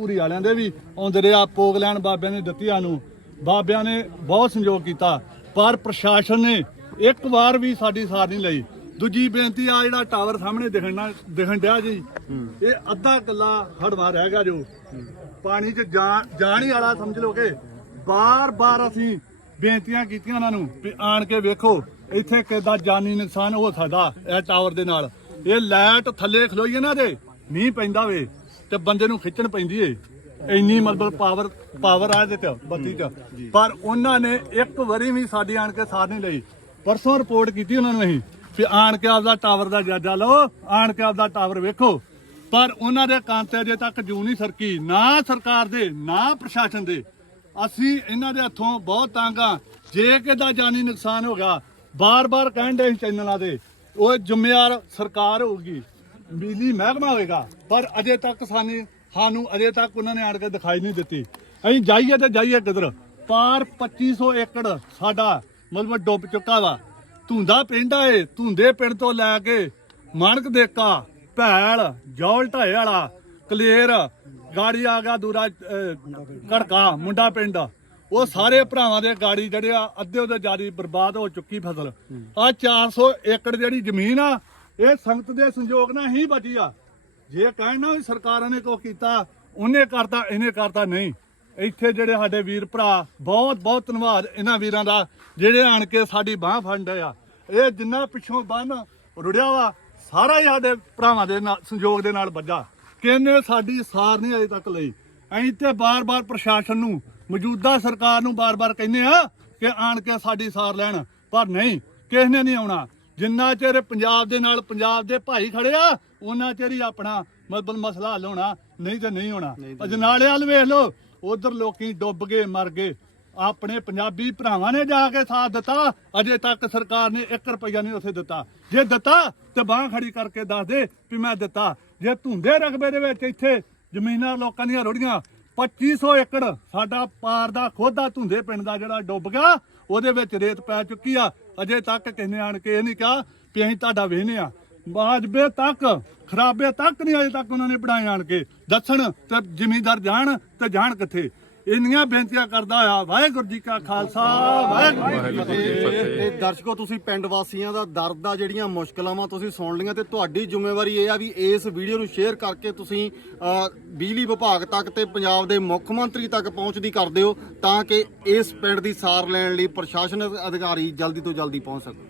ਪੂਰੀ ਵਾਲਿਆਂ ਦੇ ਵੀ ਆਉਂਦੇ ਰਿਹਾ ਪੋਗ ਲੈਣ ਬਾਬਿਆਂ ਨੇ ਦਿੱਤੀਆਂ ਨੂੰ। ਬਾਬਿਆਂ ਨੇ ਬਹੁਤ ਸੰਯੋਗ ਕੀਤਾ। ਪਰ ਪ੍ਰਸ਼ਾਸਨ ਨੇ ਇੱਕ ਵਾਰ ਵੀ ਸਾਡੀ ਸਾਰ ਨਹੀਂ ਲਈ। ਦੂਜੀ ਬੇਨਤੀ ਆ, ਜਿਹੜਾ ਟਾਵਰ ਸਾਹਮਣੇ ਦਿਖਣਾ ਦਿਖਣ ਡਿਆ ਜੀ, ਇਹ ਅੱਧਾ ਕਿੱਲਾ ਹੜਵਾ ਰਹਿ ਗਿਆ ਜੋ। ਪਾਣੀ 'ਚ ਜਾਣ ਹੀ ਵਾਲਾ, ਸਮਝ ਲਓ ਕਿ ਬਾਰ-ਬਾਰ ਅਸੀਂ ਬੇਨਤੀਆਂ ਕੀਤੀਆਂ ਉਹਨਾਂ ਨੂੰ ਵੀ ਆਣ ਕੇ ਵੇਖੋ, ਇੱਥੇ ਕਿੱਦਾਂ ਜਾਨੀ ਨੁਕਸਾਨ ਹੋ ਸਕਦਾ ਇਹ ਟਾਵਰ ਦੇ ਨਾਲ। ਇਹ ਲਾਈਟ ਥੱਲੇ ਖਲੋਈ ਇਹਨਾਂ ਦੇ, ਮੀਂਹ ਪੈਂਦਾ ਵੇ। ਤੇ ਬੰਦੇ ਨੂੰ ਖਿੱਚਣ ਪੈਂਦੀ ਏ। ਇੰਨੀ ਮਤਲਬ ਪਾਵਰ ਪਾਵਰ ਆ ਇਹਦੇ ਚ ਬੱਤੀ ਚ। ਪਰ ਉਹਨਾਂ ਨੇ ਇੱਕ ਵਾਰੀ ਵੀ ਸਾਡੀ ਆਣ ਕੇ ਸਾਥ ਨਹੀਂ ਲਈ। ਪਰਸੋਂ ਰਿਪੋਰਟ ਕੀਤੀ ਉਹਨਾਂ ਨੂੰ ਅਸੀਂ ਵੀ ਆਣ ਕੇ ਆਪਦਾ ਟਾਵਰ ਦਾ ਜਾਇਜ਼ਾ ਲਓ ਆਣ ਕੇ ਆਪਦਾ ਟਾਵਰ ਵੇਖੋ। ਪਰ ਉਹਨਾਂ ਦੇ ਕੰਨ ਤੇ ਅਜੇ ਤੱਕ ਜੂ ਨਹੀਂ ਸਰਕੀ ਨਾ ਸਰਕਾਰ ਦੇ ਨਾ ਪ੍ਰਸ਼ਾਸਨ ਦੇ। ਅਸੀਂ ਇਹਨਾਂ ਦੇ ਹੱਥੋਂ ਬਹੁਤ ਤੰਗ ਜੇ ਕਿਦਾ ਜਾਨੀ ਨੁਕਸਾਨ ਹੋ ਗਿਆ ਬਾਰ-ਬਾਰ ਕਹਿਣ ਦੇ ਚੈਨਲਾਂ ਦੇ ਉਹ ਜ਼ਿੰਮੇਵਾਰ ਸਰਕਾਰ ਹੋਊਗੀ। ਬਿਜਲੀ ਮਹਿਕਮਾ ਹੋਏਗਾ। ਪਰ ਅਜੇ ਤੱਕ ਸਾਨੂੰ ਸਾਨੂੰ ਅਜੇ ਤੱਕ ਉਹਨਾਂ ਨੇ ਆਣ ਕੇ ਦਿਖਾਈ ਨਹੀਂ ਦਿੱਤੀ। ਅਸੀਂ ਜਾਈਏ ਤੇ ਜਾਈਏ ਕਿਧਰ? ਪਾਰ 2500 ਏਕੜ ਸਾਡਾ ਮਤਲਬ ਡੁੱਬ ਚੁੱਕਾ ਵਾ। ਧੁੰਦਾ ਪਿੰਡ ਏ ਧੁੰਦੇ ਪਿੰਡ ਤੋਂ ਲੈ ਕੇ ਮਾਨਕ ਦੇਕਾ ਭੈਲ, ਜੌਲ ਢਾਏ ਵਾਲਾ, ਕਲੇਰ, ਗਾੜੀ ਆ ਗਿਆ ਦੂਰਾ ਘੜਕਾ ਮੁੰਡਾ ਪਿੰਡ। ਉਹ ਸਾਰੇ ਭਰਾਵਾਂ ਦੇ ਗਾੜੀ ਜਿਹੜੇ ਆ, ਅੱਧੇ ਉਹਦੇ ਜਾਰੀ ਬਰਬਾਦ ਹੋ ਚੁੱਕੀ ਫਸਲ। ਆ 400 ਏਕੜ ਜਿਹੜੀ ਜ਼ਮੀਨ ਆ ਇਹ ਸੰਗਤ ਦੇ ਸੰਯੋਗ ਨਾਲ ਹੀ ਬਚੀ ਆ। ਜੇ ਕਹਿਣਾ ਵੀ ਸਰਕਾਰਾਂ ਨੇ ਕੋ ਕੀਤਾ, ਉਹਨੇ ਕਰਤਾ, ਇਹਨੇ ਕਰਤਾ ਨਹੀਂ। ਇੱਥੇ ਜਿਹੜੇ ਸਾਡੇ ਵੀਰ ਭਰਾ, ਬਹੁਤ ਬਹੁਤ ਧੰਨਵਾਦ ਇਹਨਾਂ ਵੀਰਾਂ ਦਾ, ਜਿਹੜੇ ਆਣ ਕੇ ਸਾਡੀ ਬਾਹ ਫੰਡ ਆ। ਇਹ ਜਿੰਨਾ ਪਿੱਛੋਂ ਬੰਨ ਰੁੜਿਆ ਵਾ, ਸਾਰਾ ਹੀ ਸਾਡੇ ਭਰਾਵਾਂ ਦੇ ਨਾਲ, ਸੰਯੋਗ ਦੇ ਨਾਲ ਵੱਜਾ। ਕਿੰਨੇ ਸਾਡੀ ਸਾਰ ਨਹੀਂ ਅਜੇ ਤੱਕ ਲਈ। ਅਸੀਂ ਤੇ ਬਾਰ-ਬਾਰ ਪ੍ਰਸ਼ਾਸਨ ਨੂੰ, ਮੌਜੂਦਾ ਸਰਕਾਰ ਨੂੰ ਬਾਰ-ਬਾਰ ਕਹਿੰਦੇ ਆ ਕਿ ਆਣ ਕੇ ਸਾਡੀ ਸਾਰ ਲੈਣ, ਪਰ ਨਹੀਂ, ਕਿਸੇ ਨੇ ਨਹੀਂ ਆਉਣਾ। ਜਿੰਨਾ ਚਿਰ ਪੰਜਾਬ ਦੇ ਨਾਲ ਪੰਜਾਬ ਦੇ ਭਾਈ ਖੜੇ ਆ ਉਹਨਾਂ ਚਿਰ ਹੀ ਆਪਣਾ ਮਤਲਬ ਮਸਲਾ ਹੱਲ ਹੋਣਾ ਨਹੀਂ ਤੇ ਨਹੀਂ ਹੋਣਾ। ਅਜਨਾਲੇ ਵਾਲ ਵੇਖ ਲਓ ਉਧਰ ਲੋਕੀ ਡੁੱਬ ਗਏ ਮਰ ਗਏ। ਆਪਣੇ ਪੰਜਾਬੀ ਭਰਾਵਾਂ ਨੇ ਜਾ ਕੇ ਸਾਥ ਦਿੱਤਾ ਅਜੇ ਤੱਕ ਸਰਕਾਰ ਨੇ 1 ਰੁਪਈਆ ਨਹੀਂ ਉੱਥੇ ਦਿੱਤਾ। ਜੇ ਦਿੱਤਾ ਤੇ ਬਾਹ ਖੜੀ ਕਰਕੇ ਦੱਸ ਦੇ ਵੀ ਮੈਂ ਦਿੱਤਾ। ਜੇ ਧੁੰਦੇ ਰਕਬੇ ਦੇ ਵਿੱਚ ਇੱਥੇ ਜ਼ਮੀਨਾਂ ਲੋਕਾਂ ਦੀਆਂ ਰੁੜੀਆਂ 2500 ਏਕੜ ਸਾਡਾ ਪਾਰ ਦਾ ਖੋਦਾ ਧੁੰਦੇ ਪਿੰਡ ਦਾ ਜਿਹੜਾ ਡੁੱਬ ਗਿਆ ਉਹਦੇ ਵਿੱਚ ਰੇਤ ਪੈ ਚੁੱਕੀ ਆ। ਅਜੇ ਤੱਕ ਕਿਸੇ ਆਣ ਕੇ ਇਹ ਨਹੀਂ ਕਿਹਾ ਵੀ ਅਸੀਂ ਤੁਹਾਡਾ ਵੇਹਨੇ ਆ। ਬਾਜਬੇ ਤੱਕ, ਖਰਾਬੇ ਤੱਕ ਨਹੀਂ ਅਜੇ ਤੱਕ ਉਹਨਾਂ ਨੇ ਬਣਾਏ ਆਣ ਕੇ। ਦੱਸਣ ਤੇ ਜ਼ਿਮੀਂਦਾਰ ਜਾਣ ਤੇ ਜਾਣ ਕਿੱਥੇ? ਇੰਨੀਆਂ ਬੇਨਤੀਆਂ ਕਰਦਾ ਆ ਵਾਹਿਗੁਰੂ ਜੀ ਕਾ ਖਾਲਸਾ ਵਾਹਿਗੁਰੂ ਜੀ ਕੀ ਫਤਿਹ। ਤੇ ਦਰਸ਼ਕੋ ਤੁਸੀਂ ਪਿੰਡ ਵਾਸੀਆਂ ਦਾ ਦਰਦ ਆ ਜਿਹੜੀਆਂ ਮੁਸ਼ਕਲਾਂ ਵਾ ਤੁਸੀਂ ਸੁਣ ਲਈਆਂ ਤੇ ਤੁਹਾਡੀ ਜ਼ਿੰਮੇਵਾਰੀ ਇਹ ਆ ਵੀ ਇਸ ਵੀਡੀਓ ਨੂੰ ਸ਼ੇਅਰ ਕਰਕੇ ਤੁਸੀਂ ਬਿਜਲੀ ਵਿਭਾਗ ਤੱਕ ਤੇ ਪੰਜਾਬ ਦੇ ਮੁੱਖ ਮੰਤਰੀ ਤੱਕ ਪਹੁੰਚਦੀ ਕਰ ਦਿਓ ਤਾਂ ਕਿ ਇਸ ਪਿੰਡ ਦੀ ਸਾਰ ਲੈਣ ਲਈ ਪ੍ਰਸ਼ਾਸਨਿਕ ਅਧਿਕਾਰੀ ਜਲਦੀ ਤੋਂ ਜਲਦੀ ਪਹੁੰਚ ਸਕਣ।